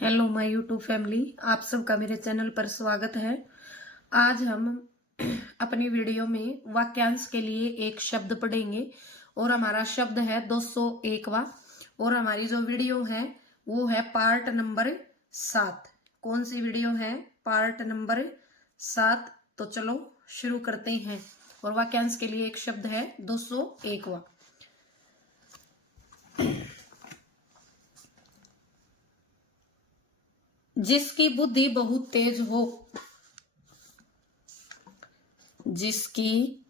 Hello my YouTube family, आप सबका मेरे चैनल पर स्वागत है। आज हम अपनी वीडियो में वाक्यांश के लिए एक शब्द पढ़ेंगे और हमारा शब्द है 201वां और हमारी जो वीडियो है वो है पार्ट नंबर 7। कौन सी वीडियो है? Part number 7। तो चलो शुरू करते हैं। और वाक्यांश के लिए एक शब्द है 201वां। जिसकी बुद्धि बहुत तेज हो, जिसकी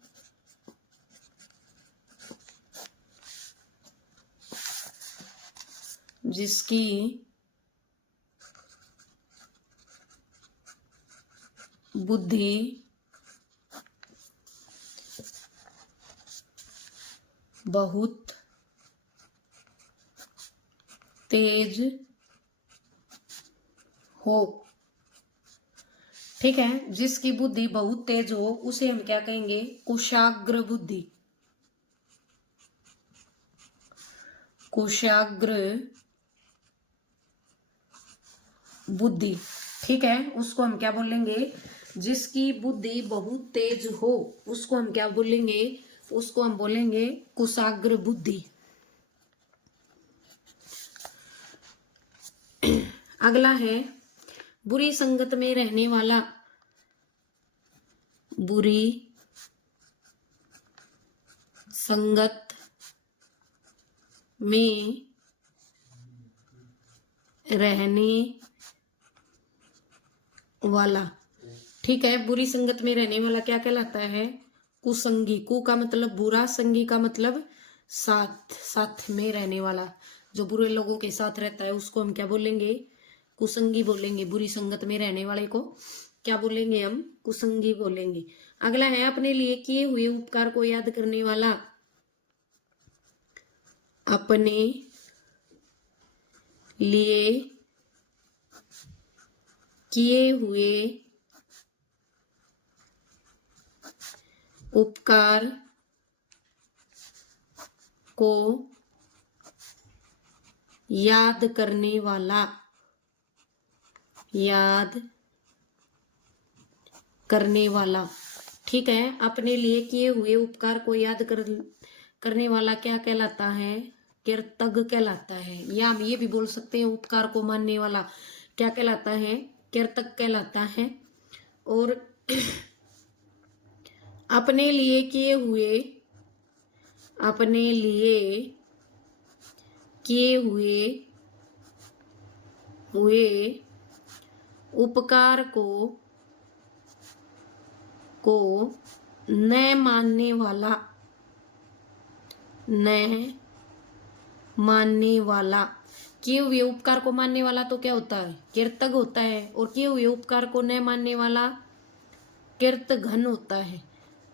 जिसकी बुद्धि बहुत तेज हो। ठीक है, जिसकी बुद्धि बहुत तेज हो उसे हम क्या कहेंगे? कुशाग्र बुद्धि। कुशाग्र बुद्धि। ठीक है, उसको हम क्या बोलेंगे? जिसकी बुद्धि बहुत तेज हो उसको हम क्या बोलेंगे? उसको हम बोलेंगे कुशाग्र बुद्धि। अगला है बुरी संगत में रहने वाला। बुरी संगत में रहने वाला। ठीक है, बुरी संगत में रहने वाला क्या कहलाता है? कुसंगी। कु का मतलब बुरा, संगी का मतलब साथ, साथ में रहने वाला। जो बुरे लोगों के साथ रहता है उसको हम क्या बोलेंगे? कुसंगी बोलेंगे। बुरी संगत में रहने वाले को क्या बोलेंगे? हम कुसंगी बोलेंगे। अगला है अपने लिए किए हुए उपकार को याद करने वाला। अपने लिए किए हुए उपकार को याद करने वाला। याद करने वाला। ठीक है, अपने लिए किए हुए उपकार को याद करने वाला क्या कहलाता है? कृतज्ञ कहलाता है। या हम ये भी बोल सकते हैं उपकार को मानने वाला क्या कहलाता है? कृतज्ञ कहलाता है। और अपने लिए किए हुए हुए उपकार को न मानने वाला। न मानने वाला। किए हुए उपकार को मानने वाला तो क्या होता है? कृतज्ञ होता है। और किए हुए उपकार को न मानने वाला कृतघ्न होता है।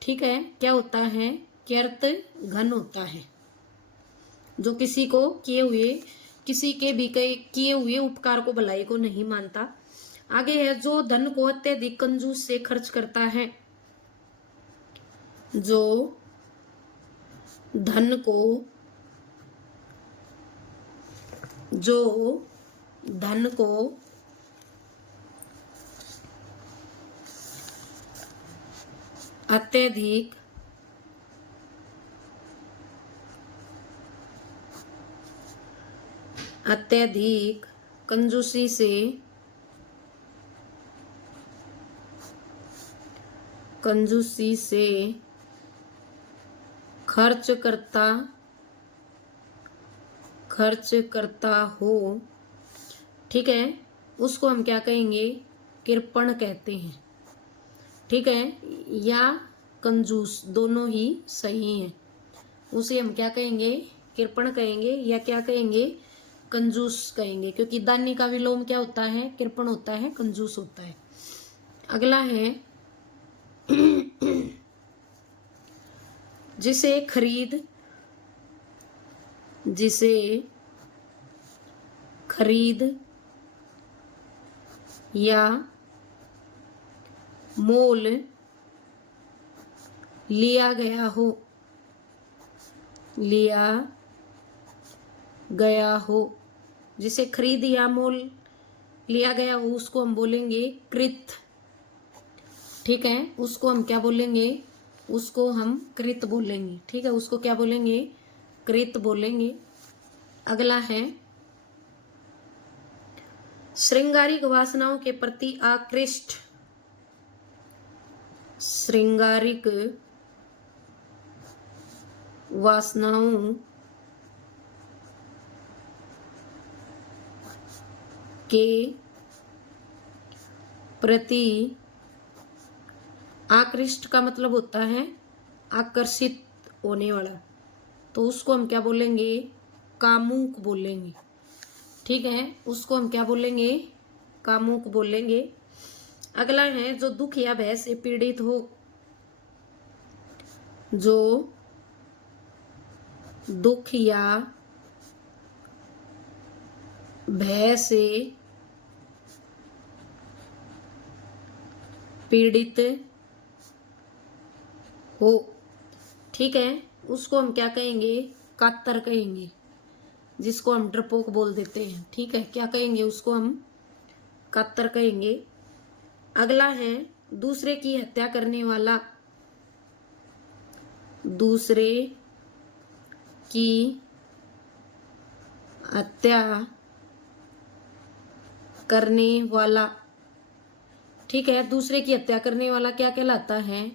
ठीक है, क्या होता है? कृतघ्न होता है। जो किसी के भी किए हुए उपकार को, भलाई को नहीं मानता। आगे है जो धन को अत्यधिक कंजूस से खर्च करता है। जो धन को अत्यधिक कंजूसी से खर्च करता हो। ठीक है, उसको हम क्या कहेंगे? कृपण कहते हैं। ठीक है, या कंजूस दोनों ही सही हैं। उसे हम क्या कहेंगे? कृपण कहेंगे या क्या कहेंगे? कंजूस कहेंगे। क्योंकि दानी का विलोम क्या होता है? कृपण होता है, कंजूस होता है। अगला है जिसे खरीद या मोल लिया गया हो। जिसे खरीद या मोल लिया गया हो उसको हम बोलेंगे कृत। ठीक है, उसको हम क्या बोलेंगे, उसको हम कृत बोलेंगे। ठीक है, उसको क्या बोलेंगे, कृत बोलेंगे। अगला है श्रृंगारिक वासनाओं के प्रति आकृष्ट। श्रृंगारिक वासनाओं के प्रति आकृष्ट का मतलब होता है आकर्षित होने वाला, तो उसको हम क्या बोलेंगे, कामुक बोलेंगे। ठीक है, उसको हम क्या बोलेंगे, कामुक बोलेंगे। अगला है जो दुख या भय से पीड़ित हो। जो दुख या भय से पीड़ित हो। ठीक है, उसको हम क्या कहेंगे, कातर कहेंगे, जिसको हम डरपोक बोल देते हैं। ठीक है, क्या कहेंगे, उसको हम कातर कहेंगे। अगला है दूसरे की हत्या करने वाला। दूसरे की हत्या करने वाला। ठीक है, दूसरे की हत्या करने वाला क्या कहलाता है,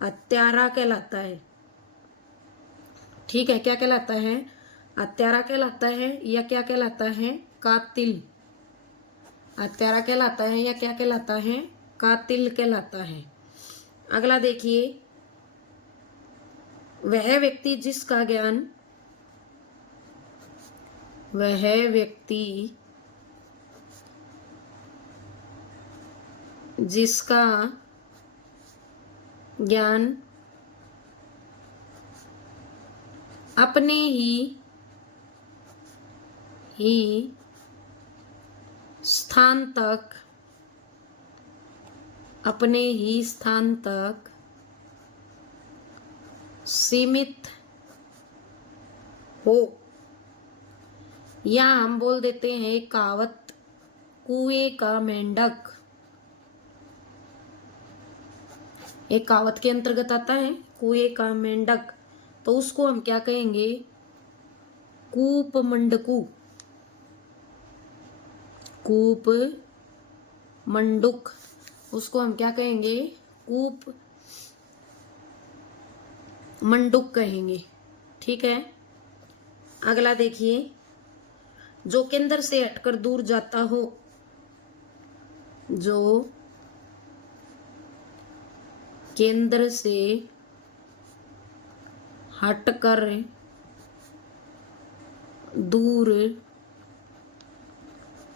हत्यारा कहलाता है। ठीक है, क्या कहलाता है, हत्यारा कहलाता है, या क्या कहलाता है, कातिल। हत्यारा कहलाता है या क्या कहलाता है, कातिल कहलाता है। अगला देखिए, वह व्यक्ति जिसका ज्ञान, वह व्यक्ति जिसका ज्ञान अपने ही स्थान तक, अपने ही स्थान तक सीमित हो, या हम बोल देते हैं कहावत, कुएं का मेंढक। एक कहावत के अंतर्गत आता है कुएं का मेंढक, तो उसको हम क्या कहेंगे, कूप मंडकू, कूप मंडुक, उसको हम क्या कहेंगे, कूप मंडुक कहेंगे। ठीक है, अगला देखिए, जो केंद्र से हटकर दूर जाता हो। जो केंद्र से हटकर दूर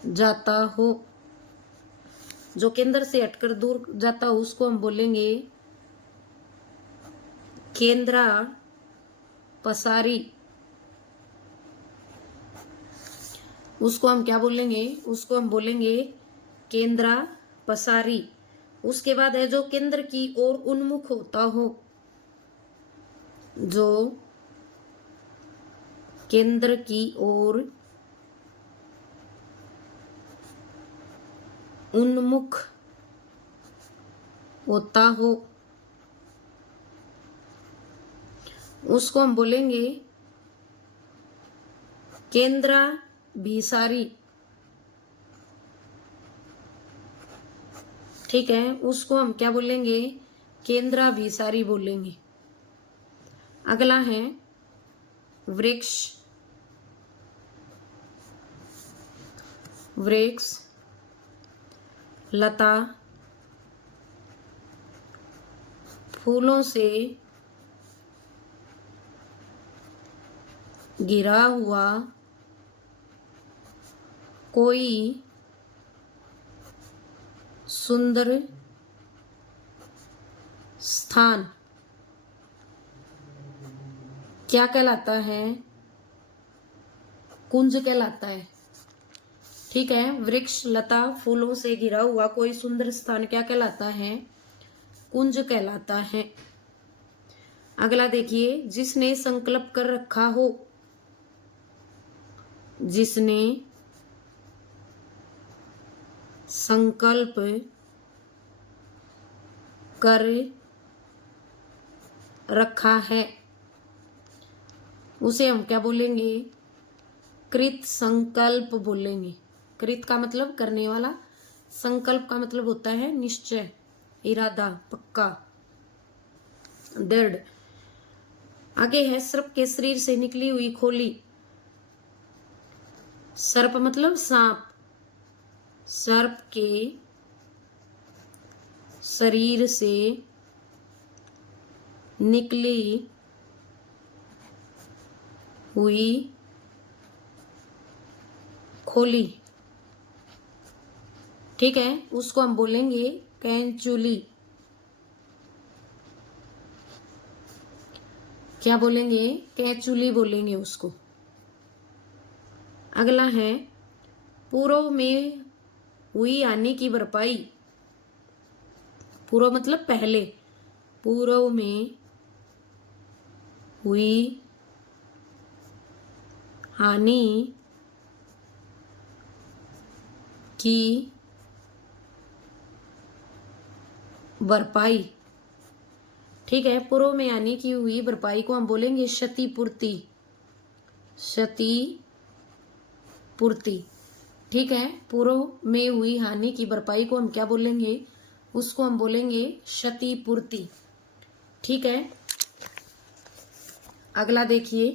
जाता हो। जो केंद्र से हटकर दूर जाता हो उसको हम बोलेंगे केंद्रा पसारी। उसको हम क्या बोलेंगे, उसको हम बोलेंगे केंद्रा पसारी। उसके बाद है जो केंद्र की ओर उन्मुख होता हो। जो केंद्र की ओर उन्मुख होता हो उसको हम बोलेंगे केंद्रा भिसारी। ठीक है, उसको हम क्या बोलेंगे, केंद्रा भिसारी बोलेंगे। अगला है वृक्ष। वृक्ष लता फूलों से घिरा हुआ कोई सुंदर स्थान क्या कहलाता है, कुंज कहलाता है। ठीक है, वृक्ष लता फूलों से घिरा हुआ कोई सुंदर स्थान क्या कहलाता है, कुंज कहलाता है। अगला देखिए, जिसने संकल्प कर रखा हो। जिसने संकल्प कर रखा है, उसे हम क्या बोलेंगे? कृत संकल्प बोलेंगे। कृत का मतलब करने वाला, संकल्प का मतलब होता है निश्चय, इरादा, पक्का, दृढ़। आगे है सर्प के शरीर से निकली हुई खोली। सर्प मतलब सांप। सर्प के शरीर से निकली हुई खोली, ठीक है, उसको हम बोलेंगे कैंचुली। क्या बोलेंगे? कैंचुली बोलेंगे उसको। अगला है पूर्व में हुई हानि की भरपाई। पूर्व मतलब पहले, पूर्व में हुई हानि की भरपाई, ठीक है। पूर्व में हानि की हुई भरपाई को हम बोलेंगे क्षतिपूर्ति। क्षतिपूर्ति, ठीक है। पूर्व में हुई हानि की भरपाई को हम क्या बोलेंगे? उसको हम बोलेंगे क्षतिपूर्ति, ठीक है। अगला देखिए,